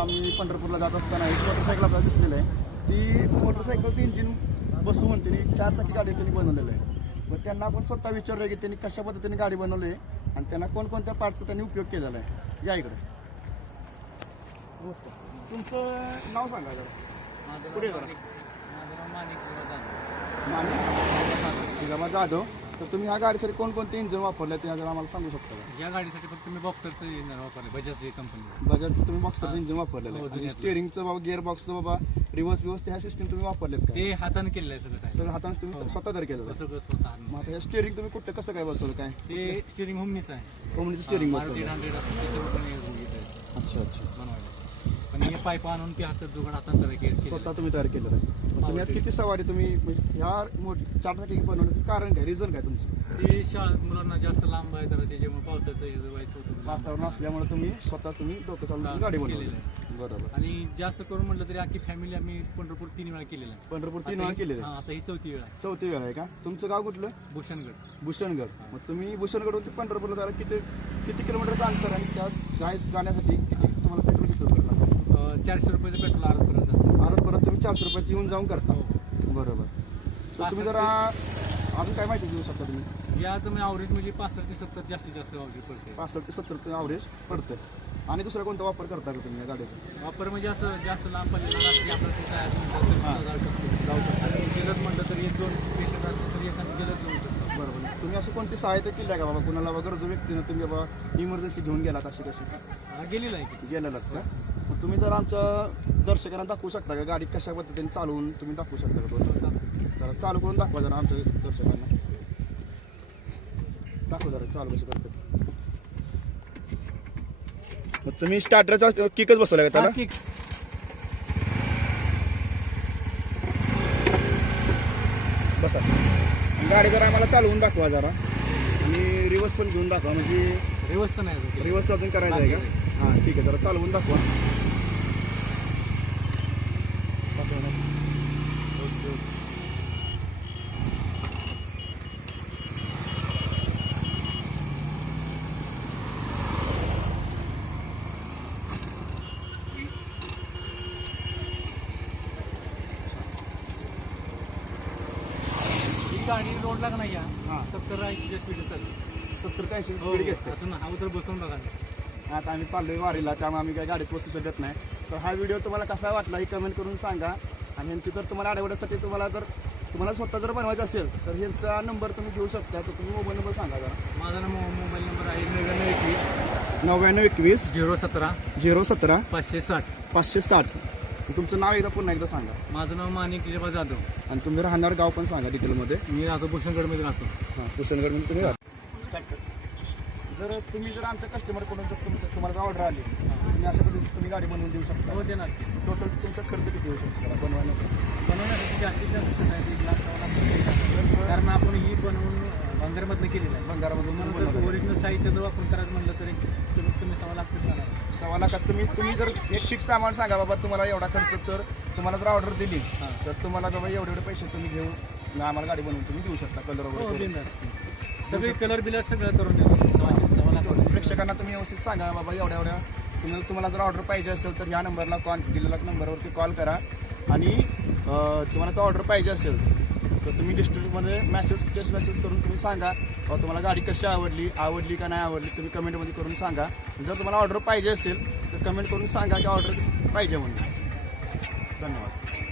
आम्ही पंढरपूरला जात असताना एक मोटरसायकल आपल्याला दिसलेलं आहे. ती मोटरसायकलचं इंजिन बसू म्हणते त्यांनी चार चाकी गाडी त्यांनी बनवलेलं आहे. मग त्यांना आपण स्वतः विचारलं की त्यांनी कशा पद्धतीने गाडी बनवली आहे आणि त्यांना कोणकोणत्या पार्टचा त्यांनी उपयोग केलेला आहे. या इकडे. तुमचं नाव सांगा जरा. पुढे जरा? जाधव. तर तुम्ही ह्या गाडीसाठी कोणकोणते इंजिन वापरले ते जरा आम्हाला सांगू शकता का? या गाडीसाठी फक्त मी बॉक्सरचं इंजिन वापरलं बजाज कंपनी बजाजचं तुम्ही बॉक्सरचं इंजिन वापरलेलं हो, आहे जुन्यातलं. स्टेअरिंगचं बाबा गिअर बॉक्सचं बाबा रिव्हर्स विवर्स ह्या सिस्टीम तुम्ही वापरलेत का? ते हाताने केलेलं आहे सगळं काय सगळं हाताने तुम्ही स्वतः तयार केलं. सगळं स्वतः हाताने. मग आता हे स्टेअरिंग तुम्ही कुठं कसं काय बसवलं काय? ते स्टिअरिंग होमनीच आहे. ओमनीचं स्टेअरिंग मारुती बसवलं. हंड्रेड असतं त्याच्यावर पण हे घेतलंय अच्छा अच्छा. बनवायला. पण हे पाईप आणून ते हातात जुगाड हातात तयार केलं स्वतः तुम्ही तयार केलं आहे. तुम्ही यात किती सवारी तुम्ही म्हणजे ह्या चारचाकी बनवण्याचं कारण काय? रिझन काय तुमचं? ते शाळा मुलांना जास्त लांब आहे तर त्याच्यामुळे पावसाचं हे व्हायचं होतं. वातावरण असल्यामुळे तुम्ही स्वतः तुम्ही डोकं चालून गाडी बनवली. केलेलं बरोबर. आणि जास्त करून म्हटलं तरी अख्खी फॅमिली आम्ही पंढरपूर तीन वेळा केलेलं आहे. पंढरपूर तीन वेळा केलेले हा, आता ही चौथी वेळ आहे. चौथी वेळ आहे का? तुमचं गाव कुठलं? भूषणगड. भूषणगड. मग तुम्ही भूषणगड ते पंढरपूरला जायला किती किती किलोमीटरचं अंतर आणि त्या जाय जाण्यासाठी किती तुम्हाला पेट्रोल किती रुपये लागतं अं, चारशे रुपयाचं पेट्रोल अर्ज करायचं परत परत तुम्ही चारशे रुपयात येऊन जाऊन करता. बरोबर. तर तुम्ही जरा अजून काय माहिती देऊ शकता तुम्ही? याचं मी अवरेज म्हणजे पासष्ट ते सत्तर जास्तीत जास्त अवरेज पडते पासष्ट ते सत्तर रुपये ॲव्हरेज पडतं आणि दुसरा कोणता वापर करता का तुम्ही या गाडीचा? वापर म्हणजे असं जास्त लांब पडलेला जाऊ शकतो. जाऊ शकता. आणि जलद म्हणलं तर एक दोन पेशंट असले तरी एखादं जलद जाऊ शकतो. बरोबर. तुम्ही अशी कोणती सहायता केली आहे का बाबा? कुणाला बाबा गरजू व्यक्तीनं तुम्ही बाबा इमर्जन्सी घेऊन गेलात अशी कशी हा, गेलेला आहे. की गेलेलात का? मग तुम्ही जर आमच्या दर्शकांना दाखवू शकता का गाडी कशा पद्धतीने चालवून तुम्ही दाखवू शकता का? चालतं. जरा चालू करून दाखवा जरा आमच्या दर्शकांना दाखवा जरा चालू कसं करतो मग तुम्ही स्टार्टरचा किकच बसवला का त्याला किक. बसा गाडी जरा आम्हाला चालवून दाखवा जरा आणि रिवर्स पण घेऊन दाखवा म्हणजे रिवर्सचं नाही. रिवर्स अजून करायचं आहे का हां ठीक आहे जरा चालवून दाखवा गाडी रोडला का नाही या? हां. सत्तर ऐंशीच्या स्पीड चालली. सत्तर ते ऐंशी हो, स्पीड घेते अजून हा उतर बसून बघा. आता आम्ही चाललोय वारीला त्यामुळे आम्ही काही गाडीत बसू शकत नाही. तर हा व्हिडिओ तुम्हाला कसा वाटला ही कमेंट करून सांगा. आणि यांची तर तुम्हाला आठवड्यासाठी तुम्हाला जर तुम्हाला स्वतः जर बनवायचं असेल तर यांचा नंबर तुम्ही घेऊ शकता. तर तुम्ही मोबाईल नंबर सांगा जरा. माझा ना मो- मोबाईल नंबर आहे नव्याण्णव एकवीस नव्याण्णव एकवीस झिरो सतरा झिरो सतरा पाचशे साठ. पाचशे साठ. तुमचं नाव एकदा पुन्हा एकदा सांगा. माझं नाव मानिक जिजेबा जाधव. आणि तुम्ही राहणार गाव पण सांगा डिटेलमध्ये. मी राहतो भूषणगडमध्ये राहतो. हां भूषणगडमध्ये तुम्ही राहा जर तुम्ही जर आमच्या कस्टमरकडून जर तुमचं तुम्हाला ऑर्डर आली तुम्ही अशा पद्धतीने तुम्ही गाडी बनवून देऊ शकता. हो देणार. टोटल तुमचा खर्च किती येऊ शकतो? बनवण्याचा बनवण्यासाठी जास्तीत जास्त. कारण आपण ही बनवून भंगारमधनं केलेलं आहे भंगारामधून म्हणून. ओरिजिनल साहित्य जर वापरून करायचं म्हणलं तरी कमीत कमी सव्वा लाख रुपये जाणार. सव्वा लाखात तुम्ही तुम्ही जर एक फिक्स अमाऊंट सांगा बाबा तुम्हाला एवढा खर्च तर तुम्हाला जर ऑर्डर दिली हां. तर तुम्हाला बाबा एवढे एवढे पैसे तुम्ही घेऊन आम्हाला गाडी बनवून तुम्ही देऊ शकता कलर हो वगैरे. बिनधास्त. सगळे कलर बिलर सगळं करून देतो सव्वा सव्वा लाख रुपये. प्रेक्षकांना तुम्ही व्यवस्थित सांगा बाबा एवढ्या एवढ्या तुम्ही तुम्हाला जर ऑर्डर पाहिजे असेल तर या नंबरला कॉल दिलेल्या नंबरवरती कॉल करा आणि अं, तुम्हाला तो ऑर्डर पाहिजे असेल तर तुम्ही डिस्ट्रिक्टमध्ये मॅसेज टेस्ट मेसेज करून तुम्ही सांगा तुम्हाला गाडी कशी आवडली आवडली का नाही आवडली तुम्ही कमेंटमध्ये करून सांगा. जर तुम्हाला ऑर्डर पाहिजे असेल तर कमेंट करून सांगा की ऑर्डर पाहिजे म्हणून. धन्यवाद.